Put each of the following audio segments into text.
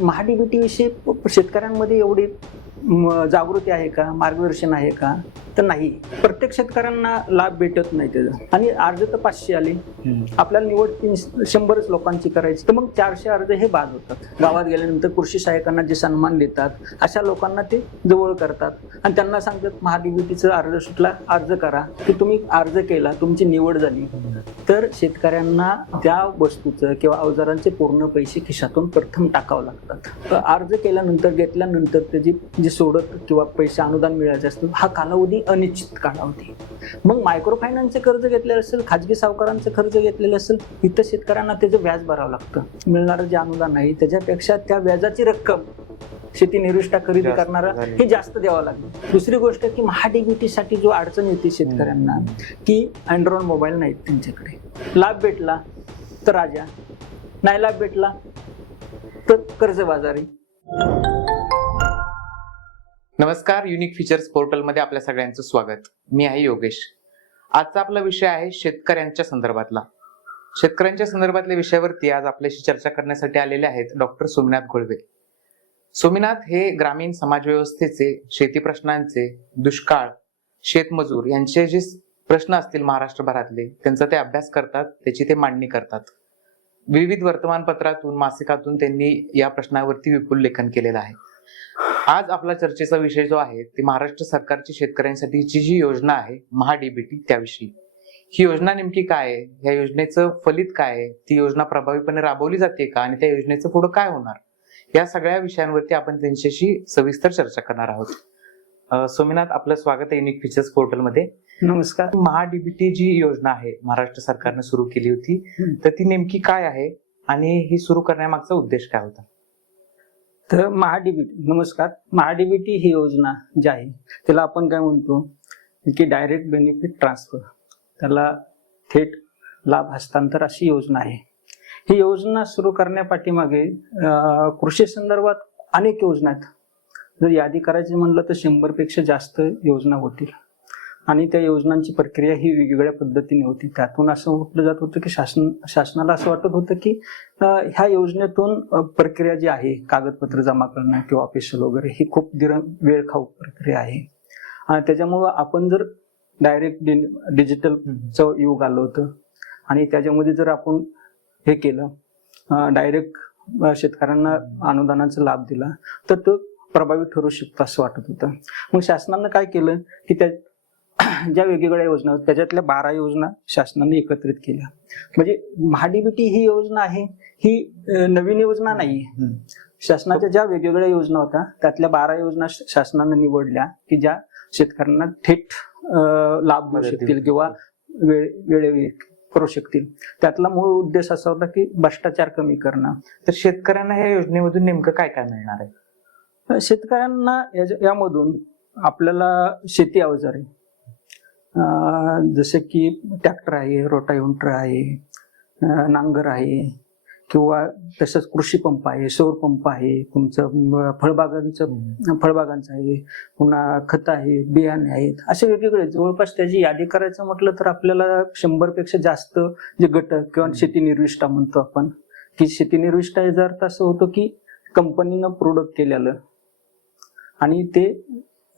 महाडीबीटी विषयी शेतकऱ्यांमध्ये एवढी म, जागृती आहे का? मार्गदर्शन आहे का? तर नाही. प्रत्येक शेतकऱ्यांना लाभ भेटत नाही त्याचा. आणि अर्ज तर पाचशे आले. आपल्याला निवड तीन शंभरच लोकांची करायची. तर मग चारशे अर्ज हे बाद होतात. गावात गेल्यानंतर कृषी सहाय्यकांना जे सन्मान देतात अशा लोकांना ते जवळ करतात. आणि त्यांना सांगतात महाडीबीटीचं अर्ज सुटला अर्ज करा. की तुम्ही अर्ज केला तुमची निवड झाली. तर शेतकऱ्यांना त्या वस्तूचं किंवा अवजारांचे पूर्ण पैसे खिशातून प्रथम टाकावं लागतात. तर अर्ज केल्यानंतर घेतल्यानंतर त्याची जी सोडत किंवा पैसे अनुदान मिळायचे असतं हा कालावधी अनिश्चित कालावधी. मग मायक्रो फायनान्सचे कर्ज घेतलेलं असेल खाजगी सावकारांचं कर्ज घेतलेलं असेल इथं शेतकऱ्यांना त्याचं व्याज भरावं लागतं. मिळणारं जे अनुदान आहे त्याच्यापेक्षा त्या व्याजाची रक्कम शेती निविष्ठा खरेदी करणारा. हे जास्त द्यावं लागतं दुसरी गोष्ट की महाडीबीटीसाठी जो अडचण येते शेतकऱ्यांना की अँड्रॉइड मोबाईल नाहीत त्यांच्याकडे. लाभ भेटला तर राजा नाही लाभ भेटला तर कर्जबाजारी. नमस्कार युनिक फीचर्स पोर्टलमध्ये आपल्या सगळ्यांचं स्वागत. मी आहे योगेश. आजचा आपला विषय आहे शेतकऱ्यांच्या संदर्भातला. शेतकऱ्यांच्या संदर्भातल्या विषयावरती आज आपल्याशी चर्चा करण्यासाठी आलेले आहेत डॉक्टर सोमनाथ घोळवे. सोमनाथ हे ग्रामीण समाजव्यवस्थेचे शेती प्रश्नांचे दुष्काळ शेतमजूर यांचे जे प्रश्न असतील महाराष्ट्रभरातले त्यांचा ते अभ्यास करतात त्याची ते मांडणी करतात. विविध वर्तमानपत्रातून मासिकातून त्यांनी या प्रश्नावरती विपुल लेखन केलेलं आहे. आज आपला चर्चेचा विषय जो आहे ते महाराष्ट्र सरकारची शेतकऱ्यांसाठीची जी योजना आहे महाडीबीटी त्याविषयी. ही योजना नेमकी काय आहे? या योजनेचं फलित काय आहे? ती योजना प्रभावीपणे राबवली जाते का? आणि त्या योजनेचं पुढे काय होणार? या सगळ्या विषयांवरती आपण त्यांच्याशी सविस्तर चर्चा करणार आहोत. सोमीनाथ आपलं स्वागत आहे युनिक फीचर्स पोर्टलमध्ये. नमस्कार. महाडीबीटी जी योजना आहे महाराष्ट्र सरकारने सुरू केली होती. तर ती नेमकी काय आहे? आणि ही सुरू करण्यामागचा उद्देश काय होता? तर महाडीबीटी नमस्कार. महाडीबीटी ही योजना जी आहे त्याला आपण काय म्हणतो? की डायरेक्ट बेनिफिट ट्रान्सफर त्याला थेट लाभ हस्तांतर अशी योजना आहे. ही योजना सुरू करण्यापाठीमागे कृषी संदर्भात अनेक योजना आहेत. जर यादी करायची म्हणलं तर शंभरपेक्षा जास्त योजना होतील. आणि त्या योजनांची प्रक्रिया ही वेगवेगळ्या पद्धतीने होती. त्यातून असं म्हटलं जात होतं की शासन शासनाला असं वाटत होतं की ह्या योजनेतून प्रक्रिया जी आहे कागदपत्र जमा करणं किंवा ऑफिशियल वगैरे ही खूप दीर वेळ खाऊ प्रक्रिया आहे. आणि त्याच्यामुळं आपण जर डायरेक्ट डिजिटलचं युग आलं होतं आणि त्याच्यामध्ये जर आपण हे केलं डायरेक्ट शेतकऱ्यांना अनुदानाचा लाभ दिला तर तो प्रभावी ठरू शकतो असं वाटत होतं. मग शासनानं काय केलं की त्या ज्या वेगवेगळ्या योजना होत्या त्याच्यातल्या बारा योजना शासनाने एकत्रित केल्या. म्हणजे महाडीबीटी ही योजना आहे ही नवीन योजना नाही. शासनाच्या ज्या वेगवेगळ्या योजना होत्या त्यातल्या बारा योजना शासनानं निवडल्या की ज्या शेतकऱ्यांना थेट लाभ देऊ शकतील किंवा वेळ वेळेवेळी करू शकतील. त्यातला मूळ उद्देश असा होता की भ्रष्टाचार कमी करणं. तर शेतकऱ्यांना ह्या योजनेमधून नेमकं काय काय मिळणार आहे? शेतकऱ्यांना यामधून आपल्याला शेती अवजारे जसे की ट्रॅक्टर आहे रोटायुंटर आहे नांगर आहे किंवा तसंच कृषी पंप आहे सौर पंप आहे तुमचं फळबागांचं फळबागांचं आहे पुन्हा खत आहे बियाणे आहेत असे वेगवेगळे जवळपास त्याची यादी करायचं म्हटलं तर आपल्याला शंभरपेक्षा जास्त जे घटक किंवा शेती निर्विष्ठा म्हणतो आपण की शेती निर्विष्ठा याचा अर्थ असं होतो की कंपनीनं प्रोडक्ट केलेलं आणि ते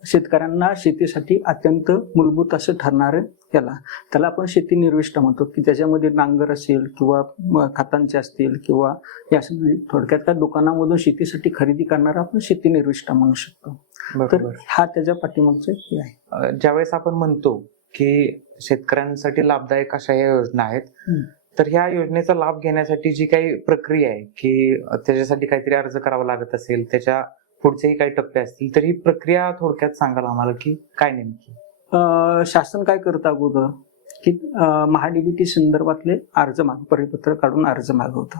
शेतकऱ्यांना शेतीसाठी अत्यंत मूलभूत असं ठरणारं त्याला त्याला आपण शेती निर्विष्ठा म्हणतो की त्याच्यामध्ये नांगर असेल किंवा खतांचे असतील किंवा या थोडक्यात त्या दुकानामधून शेतीसाठी खरेदी करणारा आपण शेती निर्विष्ठा म्हणू शकतो. तर हा त्याच्या पाठीमागचे हे आहे. ज्यावेळेस आपण म्हणतो की शेतकऱ्यांसाठी लाभदायक अशा या योजना आहेत. तर ह्या योजनेचा लाभ घेण्यासाठी जी काही प्रक्रिया आहे की त्याच्यासाठी काहीतरी अर्ज करावा लागत असेल त्याच्या पुढचेही काही टप्पे असतील तर ही प्रक्रिया थोडक्यात सांगाल आम्हाला की काय नेमकी? शासन काय करतं अगोदर? की महाडीबीटी संदर्भातले अर्ज माग परिपत्र काढून अर्ज मागवतं.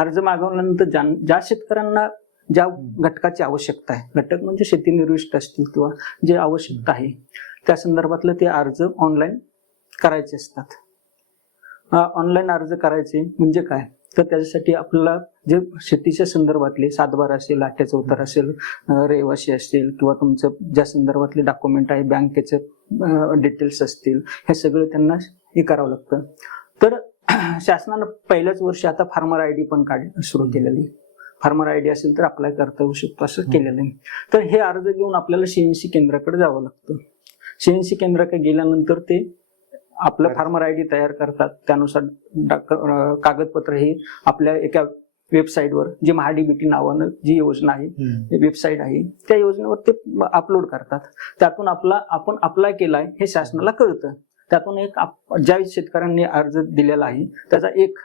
अर्ज मागवल्यानंतर ज्या ज्या शेतकऱ्यांना ज्या घटकाची आवश्यकता आहे घटक म्हणजे शेती निर्विष्ट असतील किंवा जे आवश्यकता आहे त्या संदर्भातले ते अर्ज ऑनलाईन करायचे असतात. ऑनलाईन अर्ज करायचे म्हणजे काय? तर त्याच्यासाठी आपल्याला जे शेतीच्या संदर्भातले सातबार असेल आठ्याचं उत्तर असेल रहिवासी असतील किंवा तुमचं ज्या संदर्भातले डॉक्युमेंट आहे बँकेचे डिटेल्स असतील हे सगळं त्यांना हे करावं लागतं. तर शासनानं पहिल्याच वर्षी आता फार्मर आय डी पण काढ सुरू केलेली. फार्मर आय डी असेल तर अप्लाय करता येऊ शकतो असं केलेलं आहे. तर हे अर्ज घेऊन आपल्याला सीएनसी केंद्राकडे जावं लागतं. सीएनसी केंद्राकडे गेल्यानंतर ते आपलं. फार्मर आय डी तयार करतात. त्यानुसार कागदपत्र हे आपल्या एका वेबसाईटवर जी महाडीबीटी नावानं जी योजना आहे वेबसाईट आहे त्या योजनेवर ते अपलोड करतात. त्यातून आपला आपण अप्लाय केलाय हे शासनाला कळतं. त्यातून एक ज्या शेतकऱ्यांनी अर्ज दिलेला आहे त्याचा एक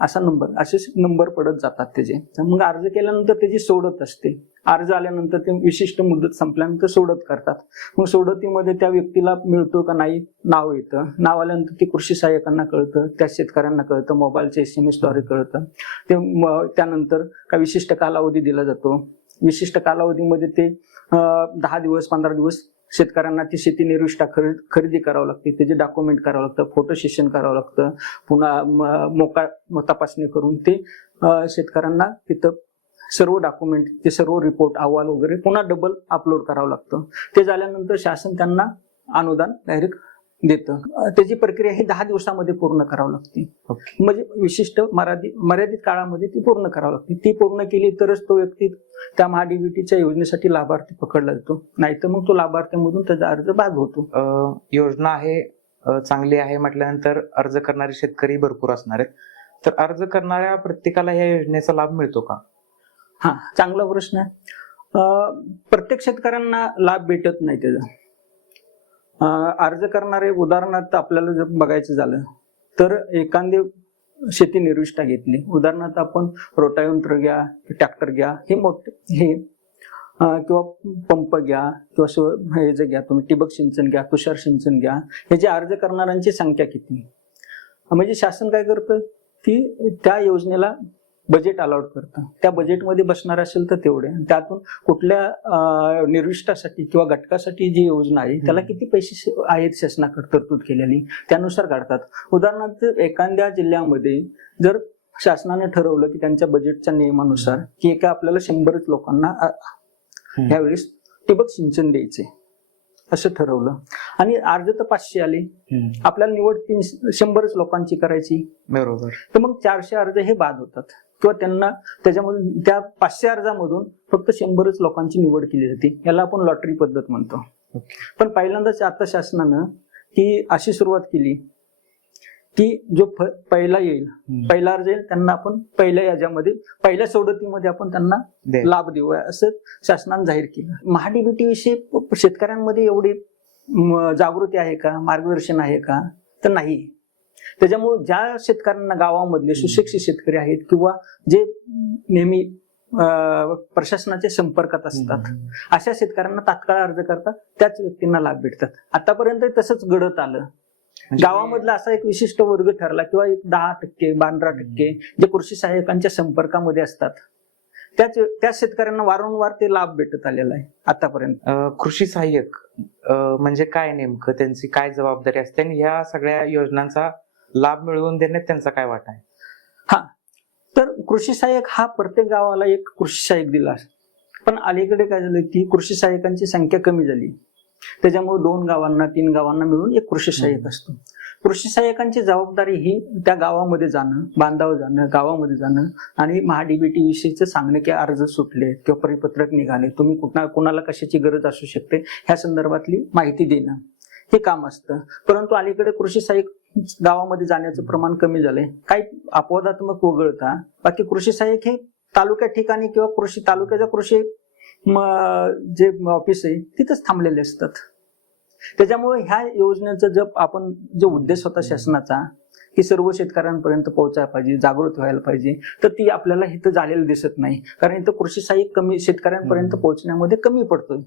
असा नंबर असे नंबर पडत जातात त्याचे. तर मग अर्ज केल्यानंतर त्याची सोडत असते अर्ज आल्यानंतर ते विशिष्ट मुदत संपल्यानंतर सोडत करतात. मग सोडतीमध्ये त्या व्यक्तीला मिळतो का नाही नाव येतं. नाव आल्यानंतर ते कृषी सहाय्यकांना कळतं त्या शेतकऱ्यांना कळतं मोबाईलच्या एस एम एसद्वारे कळतं. ते त्यानंतर का विशिष्ट कालावधी दिला जातो. विशिष्ट कालावधीमध्ये ते दहा दिवस पंधरा दिवस शेतकऱ्यांना ती शेती निविष्ठा खरेदी खरेदी करावं लागते त्याचे डॉक्युमेंट करावं लागतं फोटो सेशन करावं लागतं पुन्हा मोका तपासणी करून ते शेतकऱ्यांना तिथं सर्व डॉक्युमेंट ते सर्व रिपोर्ट अहवाल वगैरे पुन्हा डबल अपलोड करावं लागतं. ते झाल्यानंतर शासन त्यांना अनुदान डायरेक्ट देतं. त्याची प्रक्रिया ही दहा दिवसामध्ये पूर्ण करावी लागते. म्हणजे विशिष्ट मर्यादित मर्यादित काळामध्ये ती पूर्ण करावी लागते. ती पूर्ण केली तरच तो व्यक्ती त्या महाडीबीटीच्या योजनेसाठी लाभार्थी पकडला जातो. नाहीतर मग तो लाभार्थ्यामधून त्याचा अर्ज बाद होतो. योजना आहे चांगली आहे म्हटल्यानंतर अर्ज करणारे शेतकरी भरपूर असणार आहेत. तर अर्ज करणाऱ्या प्रत्येकाला या योजनेचा लाभ मिळतो का? हा चांगला प्रश्न आहे. प्रत्येक शेतकऱ्यांना लाभ भेटत नाही त्याचा. अर्ज करणारे उदाहरणार्थ आपल्याला जर बघायचं झालं तर एखादी शेती निर्विष्ठा घेतली. उदाहरणार्थ आपण रोटायंत्र घ्या ट्रॅक्टर घ्या हे मोठे हे किंवा पंप घ्या किंवा हे जे घ्या तुम्ही ठिबक सिंचन घ्या तुषार सिंचन घ्या हे जे अर्ज करणाऱ्यांची संख्या किती? म्हणजे शासन काय करतं? की त्या योजनेला बजेट अलाउड करतं. त्या बजेटमध्ये बसणार असेल तर तेवढे. त्यातून कुठल्या निर्विष्टासाठी किंवा घटकासाठी जी योजना आहे त्याला किती पैसे आहेत शासनाकडे तरतूद केलेली त्यानुसार काढतात. उदाहरणार्थ एखाद्या जिल्ह्यामध्ये जर शासनाने ठरवलं की त्यांच्या बजेटच्या नियमानुसार की एका आपल्याला शंभरच लोकांना अ, ह्यावेळेस ठिबक सिंचन द्यायचे असं ठरवलं. आणि अर्ज तर पाचशे आले. आपल्याला निवड तीन शंभरच लोकांची करायची. बरोबर. तर मग चारशे अर्ज हे बाद होतात. किंवा त्यांना त्याच्यामधून त्या पाचशे अर्जामधून फक्त शंभरच लोकांची निवड केली जाते. याला आपण लॉटरी पद्धत म्हणतो. पण पहिल्यांदाच आता शासनानं की अशी सुरुवात केली की जो पहिला येईल पहिला अर्ज येईल त्यांना आपण पहिल्या याच्यामध्ये पहिल्या सवलतीमध्ये आपण त्यांना. लाभ देऊ असं शासनानं जाहीर केलं. महाडीबीटी विषयी शेतकऱ्यांमध्ये एवढी जागृती आहे का? मार्गदर्शन आहे का? तर नाही. त्याच्यामुळे ज्या शेतकऱ्यांना गावामधले सुशिक्षित शेतकरी आहेत किंवा जे नेहमी प्रशासनाच्या संपर्कात असतात अशा शेतकऱ्यांना तात्काळ अर्ज करतात त्याच व्यक्तींना लाभ भेटतात. आतापर्यंत तसंच घडत आलं. म्हणजे गावामधला असा एक विशिष्ट वर्ग ठरला किंवा एक दहा टक्के पंधरा टक्के जे कृषी सहाय्यकांच्या संपर्कामध्ये असतात. त्याच त्याच शेतकऱ्यांना वारंवार ते लाभ भेटत आलेला आहे आतापर्यंत. कृषी सहाय्यक म्हणजे काय नेमकं? त्यांची काय जबाबदारी असते? आणि ह्या सगळ्या योजनांचा लाभ मिळवून देण्यात त्यांचा काय वाटा आहे? तर कृषी सहाय्यक हा प्रत्येक गावाला एक कृषी सहाय्यक दिला पण अलीकडे काय झालं की कृषी सहाय्यकांची संख्या कमी झाली. त्याच्यामुळे दोन गावांना तीन गावांना मिळून एक कृषी सहाय्यक असतो. कृषी सहाय्यकांची जबाबदारी ही त्या गावामध्ये जाणं बांधावर जाणं गावामध्ये जाणं आणि महाडीबीटी विषयीचं सांगणं की अर्ज सुटले किंवा परिपत्रक निघाले तुम्ही कुठला कुणाला कशाची गरज असू शकते ह्या संदर्भातली माहिती देणं हे काम असतं. परंतु अलीकडे कृषी सहाय्यक गावामध्ये जाण्याचं प्रमाण कमी झालंय. काही अपवादात्मक वगळता बाकी कृषी सहाय्यक हे तालुक्या ठिकाणी किंवा कृषी तालुक्याच्या कृषी जे ऑफिस आहे तिथंच थांबलेले असतात. त्याच्यामुळे ह्या योजनेचा जप आपण जो उद्देश होता शासनाचा की सर्व शेतकऱ्यांपर्यंत पोहोचायला पाहिजे जागृत व्हायला पाहिजे. तर ती आपल्याला इथं झालेलं दिसत नाही. कारण इथं कृषी सहाय्यक कमी शेतकऱ्यांपर्यंत. पोहोचण्यामध्ये कमी पडतोय.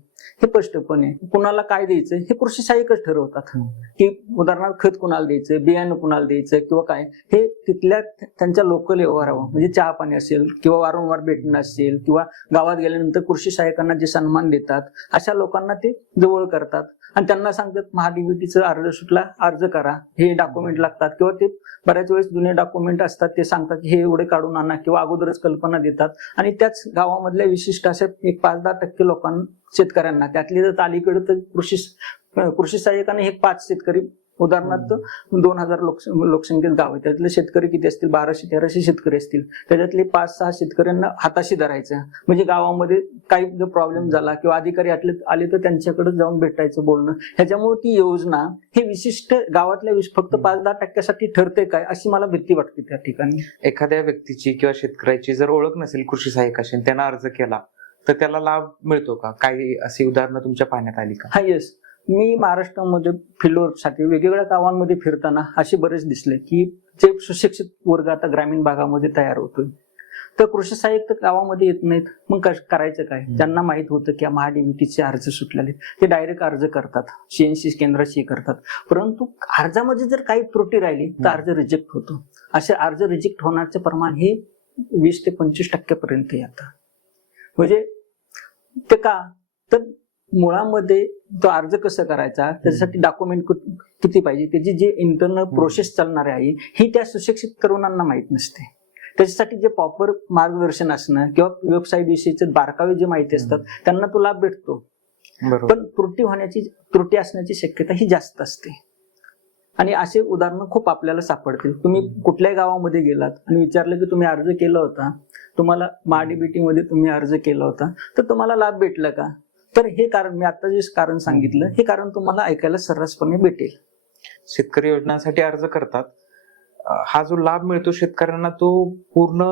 हे स्पष्टपणे कुणाला काय द्यायचं? हे कृषी सहाय्यकच ठरवतात की उदाहरणार्थ खत कुणाला द्यायचं? बियाणं कुणाला द्यायचं? किंवा काय? हे तिथल्या त्यांच्या लोकल व्यवहारावर म्हणजे चहा पाणी असेल किंवा वारंवार भेटणं असेल किंवा गावात गेल्यानंतर कृषी सहाय्यकांना जे सन्मान देतात अशा लोकांना ते जवळ करतात. आणि त्यांना सांगतात महाडीबीटीचं अर्ज सुटला अर्ज करा. हे डॉक्युमेंट लागतात. किंवा ते बऱ्याच वेळेस जुने डॉक्युमेंट असतात ते सांगतात की हे एवढे काढून आणा किंवा अगोदरच कल्पना देतात. आणि त्याच गावामधल्या विशिष्ट अशा एक पाच दहा टक्के लोकांना शेतकऱ्यांना त्यातली जर अलीकडे तर कृषी कृषी सहाय्यकाने हे पाच शेतकरी उदाहरणार्थ दोन हजार लोक लोकसंख्येत गाव आहे त्यातले शेतकरी किती असतील? बाराशे तेराशे शेतकरी असतील. त्याच्यातले पाच सहा शेतकऱ्यांना हाताशी धरायचं. म्हणजे गावामध्ये काही जर प्रॉब्लेम झाला किंवा अधिकारी आले आले तर त्यांच्याकडे जाऊन भेटायचं बोलणं. ह्याच्यामुळे ती योजना ही विशिष्ट गावातल्या फक्त. पाच दहा टक्क्यासाठी ठरते काय अशी मला भीती वाटते त्या ठिकाणी. एखाद्या व्यक्तीची किंवा शेतकऱ्याची जर ओळख नसेल कृषी सहाय्यकाशी त्यानं अर्ज केला तर त्याला लाभ मिळतो का? काही अशी उदाहरणं तुमच्या पाहण्यात आली का? हा येस मी महाराष्ट्रामध्ये फिल्डवर्कसाठी वेगवेगळ्या गावांमध्ये फिरताना असे बरेच दिसले की जे सुशिक्षित वर्ग आता ग्रामीण भागामध्ये तयार होतोय. तर कृषी सहाय्यक तर गावामध्ये येत नाहीत. मग करायचं काय. ज्यांना माहीत होतं की महाडीबीटीचे अर्ज सुटलेले ते डायरेक्ट अर्ज करतात. सीएनसी केंद्राशी करतात. परंतु अर्जामध्ये जर काही त्रुटी राहिली तर. अर्ज रिजेक्ट होतो. असे अर्ज रिजेक्ट होण्याचे प्रमाण हे वीस ते पंचवीस टक्क्यापर्यंत येतं म्हणजे ते का? तर मुळामध्ये तो अर्ज कसा करायचा? त्याच्यासाठी डॉक्युमेंट किती पाहिजे? त्याची जी इंटरनल प्रोसेस चालणार आहे ही त्या सुशिक्षित तरुणांना माहीत नसते. त्याच्यासाठी जे प्रॉपर मार्गदर्शन असणं किंवा वेबसाईट विषयीचे बारकावे जे माहिती असतात त्यांना तो लाभ भेटतो. पण त्रुटी होण्याची त्रुटी असण्याची शक्यता ही जास्त असते. आणि असे उदाहरणं खूप आपल्याला सापडतील. तुम्ही. कुठल्याही गावामध्ये गेलात आणि विचारलं की तुम्ही अर्ज केला होता तुम्हाला महाडीबीटी मध्ये तुम्ही अर्ज केला होता तर तुम्हाला लाभ भेटला का? तर हे कारण मी आता जे कारण सांगितलं हे कारण तुम्हाला ऐकायला सर्रासपणे भेटेल. शेतकरी योजनांसाठी अर्ज करतात. हा जो लाभ मिळतो शेतकऱ्यांना तो पूर्ण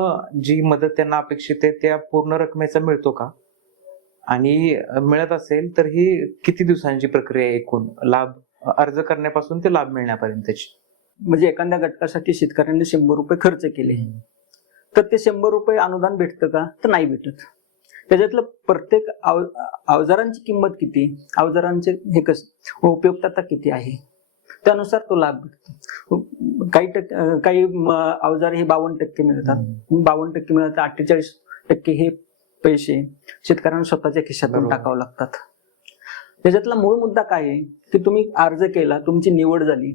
जी मदत त्यांना अपेक्षित आहे त्या पूर्ण रकमेचा मिळतो का? आणि मिळत असेल तर ही किती दिवसांची प्रक्रिया आहे एकूण? लाभ अर्ज करण्यापासून ते लाभ मिळण्यापर्यंतची. म्हणजे एखाद्या घटकासाठी शेतकऱ्यांनी शंभर रुपये खर्च केले. तर ते शंभर रुपये अनुदान भेटतं का? तर नाही भेटत. त्याच्यातलं प्रत्येक अव अवजारांची किंमत किती? अवजारांचे हे कस उपयुक्तता किती आहे? त्यानुसार तो लाभ भेटतो. काही टक्के काही अवजार हे बावन्न टक्के मिळतात. बावन्न टक्के मिळतात अठ्ठेचाळीस टक्के हे पैसे शेतकऱ्यांना स्वतःच्या खिशातून. टाकावं लागतात. त्याच्यातला मूळ मुद्दा काय आहे? की तुम्ही अर्ज केला तुमची निवड झाली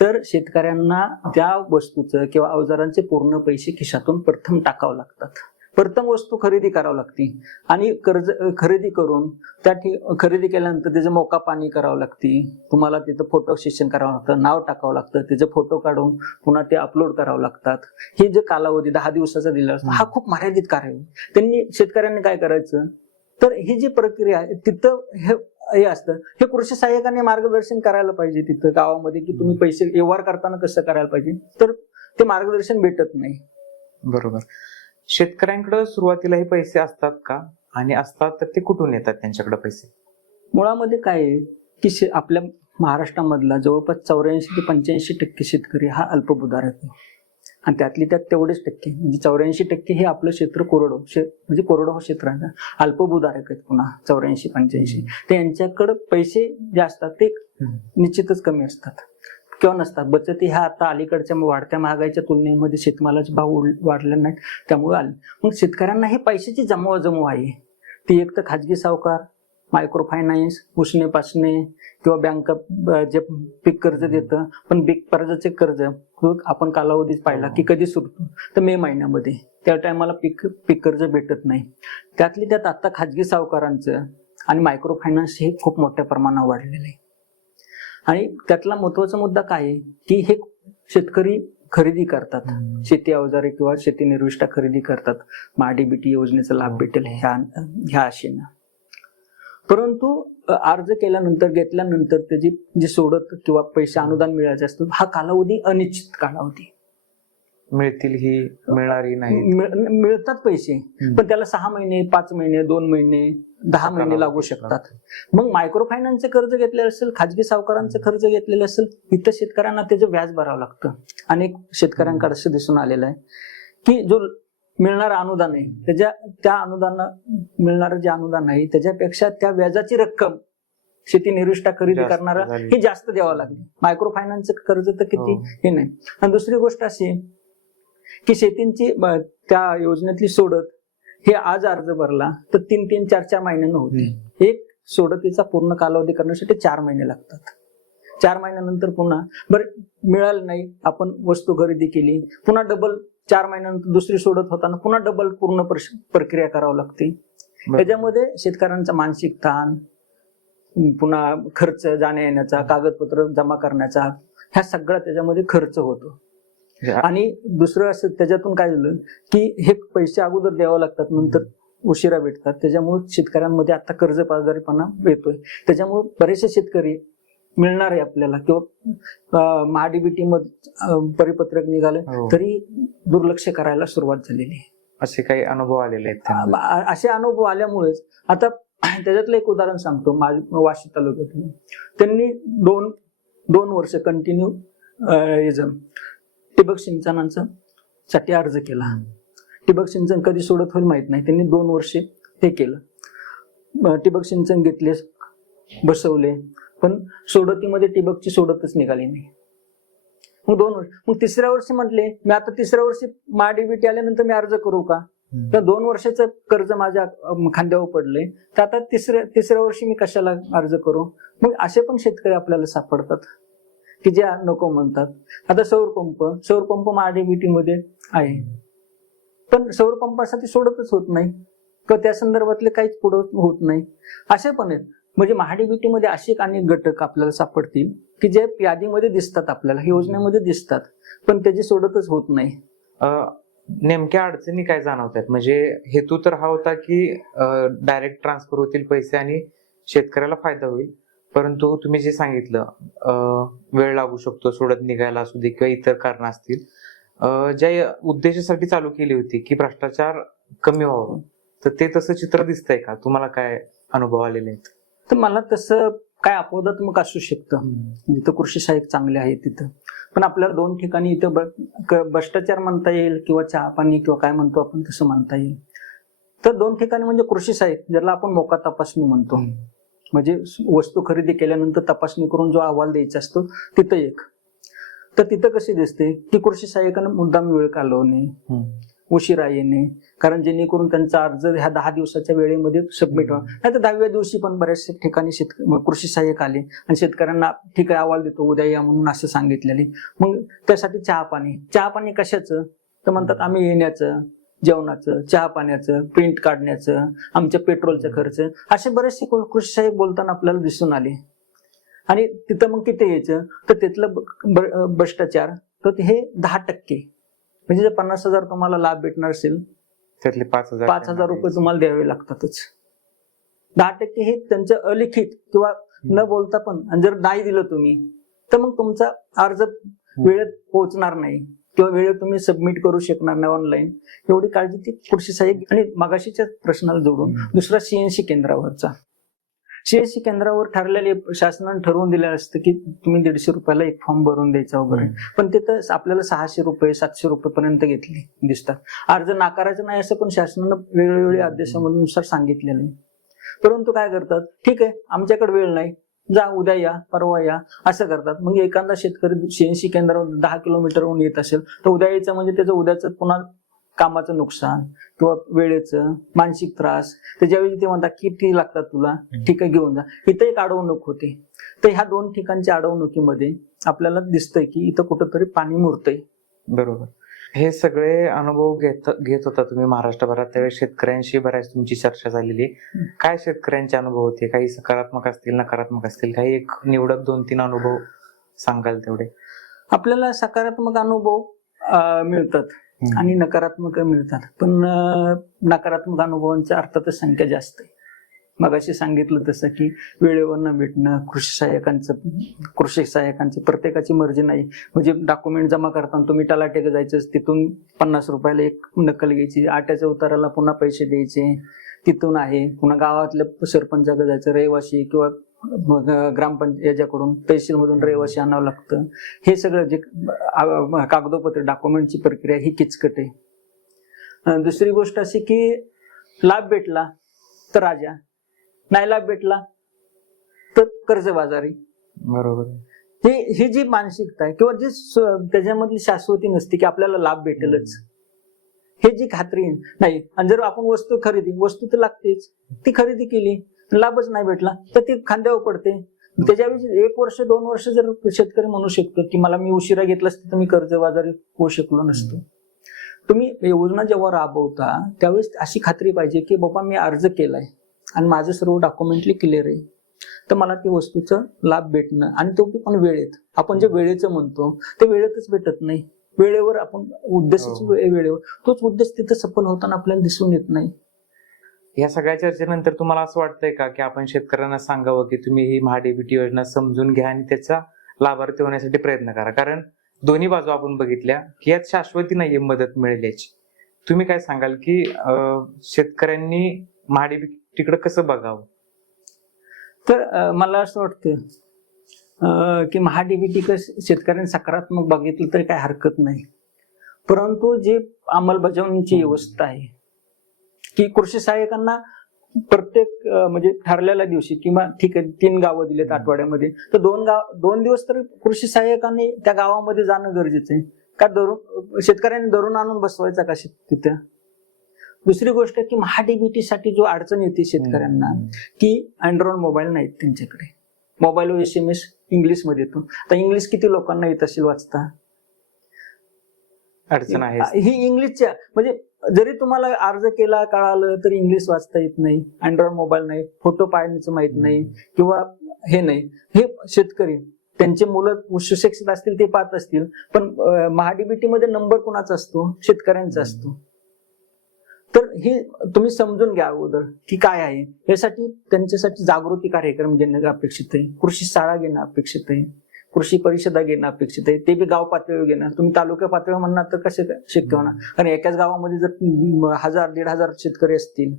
तर शेतकऱ्यांना त्या वस्तूचं किंवा अवजारांचे पूर्ण पैसे खिशातून प्रथम टाकावं लागतात. प्रथम वस्तू खरेदी करावी लागते. आणि कर्ज खरेदी करून त्या खरेदी केल्यानंतर त्याचं मोका पाणी करावं लागते. तुम्हाला तिथं फोटो सेशन करावं लागतं नाव टाकावं लागतं त्याचे फोटो काढून पुन्हा ते अपलोड करावं लागतात. हे जे कालावधी दहा दिवसाचा दिला असतो हा खूप मर्यादित कार्य आहे. त्यांनी शेतकऱ्यांनी काय करायचं? तर ही जी प्रक्रिया आहे तिथं हे हे असतं. हे कृषी सहाय्यकांनी मार्गदर्शन करायला पाहिजे तिथं गावामध्ये की तुम्ही पैसे व्यवहार करताना कसं करायला पाहिजे? तर ते मार्गदर्शन भेटत नाही. बरोबर. शेतकऱ्यांकडे सुरुवातीला हे पैसे असतात का? आणि असतात तर ते कुठून येतात त्यांच्याकडे पैसे? मुळामध्ये काय आहे की शे- आपल्या महाराष्ट्रामधला जवळपास चौऱ्याऐंशी ते पंच्याऐंशी टक्के शेतकरी हा अल्पभूधारक आहे. आणि त्यातली त्यात तेवढेच टक्के म्हणजे चौऱ्याऐंशी टक्के हे आपलं क्षेत्र कोरडो शे म्हणजे कोरडो क्षेत्र आहे अल्पभूधारक आहेत पुन्हा चौऱ्याऐंशी पंच्याऐंशी. तर यांच्याकडे पैसे जे असतात ते निश्चितच कमी असतात. किंवा नसतात. बचत ह्या आता अलीकडच्या वाढत्या महागाईच्या तुलनेमध्ये शेतमालाचे भाव वाढले नाहीत त्यामुळे आले. मग शेतकऱ्यांना हे पैशाची जमवाजमव आहे. ती एक तर खाजगी सावकार मायक्रो फायनान्स उसने पासणे किंवा बँक जे पीक कर्ज देतं पण पीक कर्जाचे कर्ज आपण कालावधीच पाहिला की कधी सुटतो? तर मे महिन्यामध्ये. त्या टायमाला पीक पीक कर्ज भेटत नाही. त्यातली त्यात आता खाजगी सावकारांचं आणि मायक्रो फायनान्स हे खूप मोठ्या प्रमाणावर वाढलेलं आहे. आणि त्यातला महत्त्वाचा मुद्दा काय की हे शेतकरी खरेदी करतात. शेती अवजारे किंवा शेती निर्विष्ठा खरेदी करतात. महाडीबीटी योजनेचा लाभ भेटेल ह्या ह्या आशेनं. परंतु अर्ज केल्यानंतर घेतल्यानंतर त्याची जी सोडत किंवा पैसे अनुदान मिळायचे असतो हा कालावधी अनिश्चित कालावधी. मिळतील ही मिळणारी नाही मिळ- मिळतात पैसे. पण त्याला सहा महिने पाच महिने दोन महिने दहा महिने लागू शकतात. मग मायक्रो फायनान्सचे कर्ज घेतलेलं असेल खाजगी सावकारांचं कर्ज घेतलेलं असेल इथं शेतकऱ्यांना त्याचं व्याज भरावं लागतं. अनेक शेतकऱ्यांकडे असं दिसून आलेलं आहे की जो मिळणारं अनुदान आहे त्याच्या त्या अनुदान मिळणारं जे अनुदान आहे त्याच्यापेक्षा त्या व्याजाची रक्कम शेती निर्विष्ठा खरेदी करणारा. हे जास्त द्यावं लागले. मायक्रो फायनान्सचं कर्ज तर किती? हो. हे नाही. आणि दुसरी गोष्ट अशी आहे की शेतींची त्या योजनेतली सोडत हे आज अर्ज भरला तर तीन तीन चार चार महिन्यानं होते एक सोडतीचा पूर्ण कालावधी करण्यासाठी चार महिने लागतात. चार महिन्यानंतर पुन्हा बरं मिळालं नाही आपण वस्तू खरेदी केली पुन्हा डबल चार महिन्यानंतर दुसरी सोडत होताना पुन्हा डबल पूर्ण प्रक्रिया करावी लागते. त्याच्यामध्ये शेतकऱ्यांचा मानसिक ताण पुन्हा खर्च जाण्या येण्याचा कागदपत्र जमा करण्याचा ह्या सगळा त्याच्यामध्ये खर्च होतो. आणि दुसरं असं त्याच्यातून काय झालं की हे पैसे अगोदर द्यावे लागतात नंतर उशिरा भेटतात. त्याच्यामुळे शेतकऱ्यांमध्ये आता कर्ज पाजारीपणा येतोय. त्याच्यामुळे बरेचसे शेतकरी मिळणार आहे आपल्याला किंवा महाडीबीटी मध्ये परिपत्रक निघालं हो. तरी दुर्लक्ष करायला सुरुवात झालेली आहे. असे काही अनुभव आलेले आहेत असे अनुभव आल्यामुळेच आता त्याच्यातलं एक उदाहरण सांगतो. माझ वाशी तालुक्यातलं त्यांनी दोन दोन वर्ष कंटिन्यू ठिबक सिंचनाचा साठी अर्ज केला. ठिबक सिंचन कधी सोडत होईल माहीत नाही. त्यांनी दोन वर्षे ते केलं. ठिबक सिंचन घेतले बसवले. पण सोडतीमध्ये ठिबकची सोडतच निघाली नाही. मग दोन वर्ष मग तिसऱ्या वर्षी म्हटले मी आता तिसऱ्या वर्षी महाडीबीटी आल्यानंतर मी अर्ज करू का? तर दोन वर्षाचं कर्ज माझ्या खांद्यावर पडलंय. तर आता तिसऱ्या तिसऱ्या वर्षी मी कशाला अर्ज करू? मग असे पण शेतकरी आपल्याला सापडतात. की ज्या नको म्हणतात. आता सौरपंप सौरपंप सौर पंपमध्ये आहे. पण सौरपंपासाठी सोडतच होत नाही. किंवा त्या संदर्भातले काहीच पुढं होत नाही. असे पण आहेत. म्हणजे महाडीबीटीमध्ये असे अनेक घटक आपल्याला सापडतील की जे यादीमध्ये दिसतात आपल्याला योजनेमध्ये दिसतात. पण त्याची सोडतच होत नाही. नेमक्या अडचणी काय जाणवतात? आहेत म्हणजे हेतू तर हा होता की डायरेक्ट ट्रान्सफर होतील पैसे आणि शेतकऱ्याला फायदा होईल. परंतु तुम्ही जे सांगितलं वेळ लागू शकतो सोडत निघायला असू दे किंवा इतर कारण असतील ज्या उद्देशासाठी चालू केली होती की भ्रष्टाचार कमी व्हावं तर ते तसं चित्र दिसतंय का? तुम्हाला काय अनुभव आलेले आहेत? तर मला तसं काय अपवादात्मक असू शकतं. जिथं कृषी सहाय्यक चांगले आहेत तिथं. पण आपल्याला दोन ठिकाणी इथं भ्रष्टाचार म्हणता येईल किंवा चहा पाणी किंवा काय म्हणतो आपण तसं म्हणता येईल. तर दोन ठिकाणी म्हणजे कृषी सहाय्यक ज्याला आपण मोका तपासणी म्हणतो. म्हणजे वस्तू खरेदी केल्यानंतर तपासणी करून जो अहवाल द्यायचा असतो तिथं एक. तर तिथं कशी दिसते? की कृषी सहाय्यकानं मुद्दाम वेळ कालवणे. उशिरा येणे कारण जेणेकरून त्यांचा अर्ज ह्या दहा दिवसाच्या वेळेमध्ये सबमिट व्हा नाही तर दहाव्या दिवशी पण बऱ्याचशा ठिकाणी शेतक कृषी सहाय्यक आले आणि शेतकऱ्यांना ठीक आहे अहवाल देतो उद्या या म्हणून असं सांगितलेले मग त्यासाठी चहा पाणी. चहा पाणी कशाचं? तर म्हणतात आम्ही येण्याचं. जेवणाचं चहा पाण्याचं प्रिंट काढण्याचं आमच्या पेट्रोलचा खर्च असे बरेचसे कृषी सहाय्यक बोलताना आपल्याला दिसून आले. आणि तिथं मग किती यायचं? तर तिथलं भ्रष्टाचार तर हे दहा टक्के. म्हणजे जर पन्नास हजार तुम्हाला लाभ भेटणार असेल त्यातले पाच हजार पाच हजार रुपये तुम्हाला द्यावे लागतातच. दहा टक्के हे त्यांचं अलिखित किंवा न बोलता पण जर नाही दिलं तुम्ही तर मग तुमचा अर्ज वेळेत पोहोचणार नाही. किंवा वेळेत तुम्ही सबमिट करू शकणार नाही ऑनलाईन एवढी काळजी ती कृषी सहाय्यक आणि मगाशीच्या प्रश्नाला जोडून दुसरा सीएनसी केंद्रावरचा. सीएनसी केंद्रावर ठरलेले शासनाने ठरवून दिलेलं असतं की तुम्ही दीडशे रुपयाला एक फॉर्म भरून द्यायचा वगैरे. पण तिथं आपल्याला सहाशे रुपये सातशे रुपये पर्यंत घेतली दिसतात. अर्ज नाकारायचं नाही असं पण शासनानं वेगवेगळे आदेशानुसार सांगितलेलं आहे. परंतु काय करतात? ठीक आहे आमच्याकडे वेळ नाही. जा उद्या या परवा या असं करतात. मग एखादा शेतकरी सीएनसी केंद्रावर दहा किलोमीटरहून येत असेल तर उद्या यायचं म्हणजे त्याचं उद्याचं पुन्हा कामाचं नुकसान किंवा वेळेचं मानसिक त्रास. त्याच्यावेळी ते म्हणतात किती लागतात तुला? ठीक आहे घेऊन जा. इथं एक अडवणूक होते. तर ह्या दोन ठिकाणच्या अडवणुकीमध्ये आपल्याला दिसतंय की इथं कुठंतरी पाणी मुरतंय. बरोबर. हे सगळे अनुभव घेत घेत होता तुम्ही महाराष्ट्रभरात. त्यावेळेस शेतकऱ्यांशी बऱ्याच तुमची चर्चा झालेली. काय शेतकऱ्यांचे अनुभव होते? काही सकारात्मक असतील नकारात्मक असतील? काही एक निवडक दोन तीन अनुभव सांगाल तेवढे. आपल्याला सकारात्मक अनुभव मिळतात आणि नकारात्मक मिळतात. पण नकारात्मक अनुभवांच्या अर्थातच संख्या जास्त आहे. मगाशी सांगितलं तसं की वेळेवर न भेटणं कृषी सहाय्यकांचं कृषी सहाय्यकांचं प्रत्येकाची मर्जी नाही. म्हणजे डॉक्युमेंट जमा करताना तुम्ही टलाटेक जायचं तिथून पन्नास रुपयाला एक नक्कल घ्यायची आट्याच्या उताराला पुन्हा पैसे द्यायचे तिथून आहे. पुन्हा गावातल्या सरपंचाकडे जायचं रहिवासी किंवा मग ग्रामपंचायत याच्याकडून तहसीलमधून रहिवासी आणावं लागतं. हे सगळं जे कागदोपत्र डॉक्युमेंटची प्रक्रिया ही किचकट आहे. दुसरी गोष्ट अशी की लाभ भेटला तर राजा. नाही लाभ भेटला तर कर्जबाजारी बरोबर. ही ही जी मानसिकता आहे किंवा जी त्याच्यामधली शाश्वती नसते की आपल्याला लाभ भेटेलच. हे जी खात्री. नाही आणि जर आपण वस्तू खरेदी वस्तू तर लागतेच. ती खरेदी केली लाभच नाही भेटला तर ती खांद्यावर पडते. त्याच्यावेळी एक वर्ष दोन वर्ष जर शेतकरी म्हणू शकतो की मला मी उशिरा घेतला असतं तर मी कर्जबाजारी होऊ शकलो नसतो. तुम्ही योजना जेव्हा राबवता त्यावेळेस अशी खात्री पाहिजे की बाबा मी अर्ज केलाय. आणि माझं सर्व डॉक्युमेंटली क्लिअर आहे. तर मला ती वस्तूचा लाभ भेटणं आणि तो पण वेळेत. आपण जे वेळेचं म्हणतो ते वेळेतच भेटत नाही. वेळेवर आपण उद्देशाची हो. वेळेवर. तोच उद्देश तिथं सफल होताना आपल्याला दिसून येत नाही. या सगळ्या चर्चेनंतर तुम्हाला असं वाटतंय का की आपण शेतकऱ्यांना सांगावं की तुम्ही ही महाडीबीटी योजना समजून घ्या आणि त्याचा लाभार्थी होण्यासाठी प्रयत्न करा? कारण दोन्ही बाजू आपण बघितल्या की यात शाश्वती नाहीये मदत मिळेल याची तुम्ही काय सांगाल की शेतकऱ्यांनी तिकडं कसं बघावं? तर मला असं वाटतं की महाडीबीटी शेतकऱ्यांनी सकारात्मक बघितलं तरी काही हरकत नाही. परंतु जी अंमलबजावणीची व्यवस्था आहे की कृषी सहाय्यकांना प्रत्येक म्हणजे ठरलेल्या दिवशी किंवा ठीक आहे तीन गावं दिलेत आठवड्यामध्ये तर दोन गाव दोन दिवस तरी कृषी सहाय्यकांनी त्या गावामध्ये जाणं गरजेचं आहे. का धरून शेतकऱ्यांनी धरून आणून बसवायचा का तिथं? दुसरी गोष्ट की महाडीबीटी साठी जो अडचण येते शेतकऱ्यांना की अँड्रॉइड मोबाईल नाहीत त्यांच्याकडे. मोबाईलवर एस एम एस इंग्लिशमध्ये येतो. आता इंग्लिश किती लोकांना येत असेल वाचता? अडचण आहे. ही इंग्लिशच्या म्हणजे जरी तुम्हाला अर्ज केला कळालं तरी इंग्लिश वाचता येत नाही. अँड्रॉइड मोबाईल नाही. फोटो पाहण्याचं माहीत नाही. किंवा हे नाही. हे शेतकरी त्यांचे मुलं सुशिक्षित असतील ते पाहत असतील. पण महाडीबीटी मध्ये नंबर कोणाचा असतो? शेतकऱ्यांचा असतो. तर हे तुम्ही समजून घ्या अगोदर की काय आहे. यासाठी त्यांच्यासाठी जागृती कार्यक्रम घेणं अपेक्षित आहे. कृषी शाळा घेणं अपेक्षित आहे. कृषी परिषदा घेणं अपेक्षित आहे. ते बी गाव पातळीवर घेणं तुम्ही तालुका पातळीवर म्हणणार तर कसे शक्य होणार. कारण एकाच गावामध्ये जर हजार दीड हजार शेतकरी असतील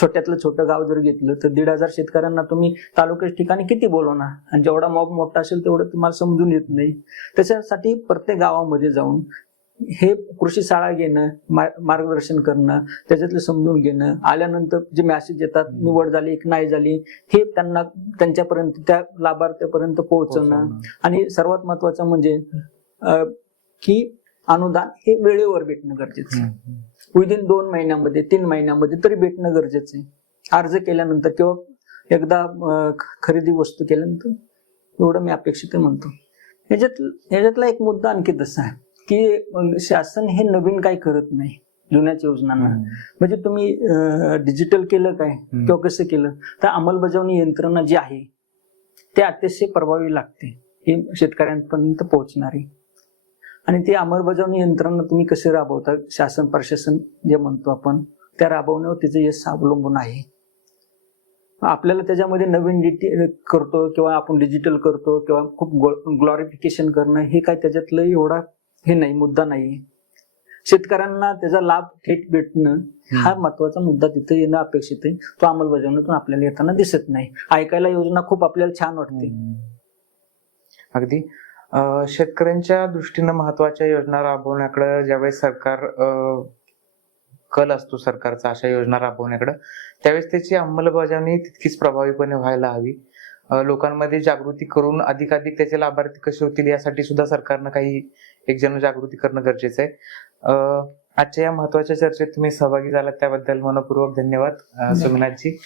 छोट्यातलं छोटं गाव जर घेतलं तर दीड हजार शेतकऱ्यांना तुम्ही तालुक्याच्या ठिकाणी किती बोलवणार? आणि जेवढा मॉब मोठा असेल तेवढं तुम्हाला समजून येत नाही. त्याच्यासाठी प्रत्येक गावामध्ये जाऊन हे कृषी शाळा घेणं मार्गदर्शन करणं त्याच्यातलं समजून घेणं आल्यानंतर जे मॅसेज येतात. निवड झाली की नाही झाली हे त्यांना त्यांच्यापर्यंत त्या लाभार्थ्यापर्यंत पोहोचणं आणि सर्वात महत्वाचं म्हणजे की अनुदान हे वेळेवर भेटणं गरजेचं आहे. विदिन दोन महिन्यामध्ये तीन महिन्यामध्ये तरी भेटणं गरजेचं आहे. अर्ज केल्यानंतर किंवा एकदा खरेदी वस्तू केल्यानंतर एवढं मी अपेक्षित म्हणतो. ह्याच्यात ह्याच्यातला एक मुद्दा आणखी तसा आहे. की शासन हे नवीन काही करत नाही जुन्याच योजनांना. म्हणजे तुम्ही डिजिटल केलं काय किंवा कसं केलं तर अंमलबजावणी यंत्रणा जी आहे ते अतिशय प्रभावी लागते. हे शेतकऱ्यांपर्यंत पोहोचणारी. आणि ती अंमलबजावणी यंत्रणा तुम्ही कसे राबवता शासन प्रशासन जे म्हणतो आपण त्या राबवण्यावर तिचं यश अवलंबून आहे. आपल्याला त्याच्यामध्ये नवीन डिटे करतो किंवा आपण डिजिटल करतो किंवा खूप ग्लॉरिफिकेशन करणं हे काय त्याच्यातलं एवढा हे नाही मुद्दा नाही. शेतकऱ्यांना त्याचा लाभ थेट भेटणं हा महत्त्वाचा मुद्दा तिथे येणं अपेक्षित आहे. तो अंमलबजावणीतून आपल्याला येताना दिसत नाही. ऐकायला योजना खूप आपल्याला छान वाटते. अगदी. शेतकऱ्यांच्या दृष्टीनं महत्त्वाच्या योजना राबवण्याकडे ज्यावेळेस सरकार कल असतो सरकारचा अशा योजना राबवण्याकडे त्यावेळेस त्याची अंमलबजावणी तितकीच प्रभावीपणे व्हायला हवी. लोकांमध्ये जागृती करून अधिकाधिक त्याचे लाभार्थी कसे होतील यासाठी सुद्धा सरकारनं काही एक जनजागृती करणं गरजेचं आहे. आजच्या या महत्त्वाच्या चर्चेत तुम्ही सहभागी झालात त्याबद्दल मनपूर्वक धन्यवाद सोमनाथजी.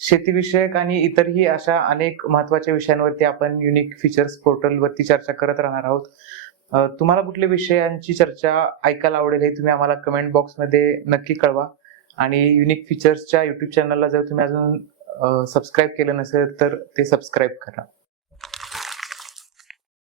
शेतीविषयक आणि इतरही अशा अनेक महत्त्वाच्या विषयांवरती आपण युनिक फीचर्स पोर्टलवरती चर्चा करत राहणार आहोत. तुम्हाला कुठल्या विषयांची चर्चा ऐकायला आवडेल हे तुम्ही आम्हाला कमेंट बॉक्समध्ये नक्की कळवा. आणि युनिक फीचर्सच्या युट्यूब चॅनलला जर तुम्ही अजून सबस्क्राईब केलं नसेल तर ते सबस्क्राईब करा.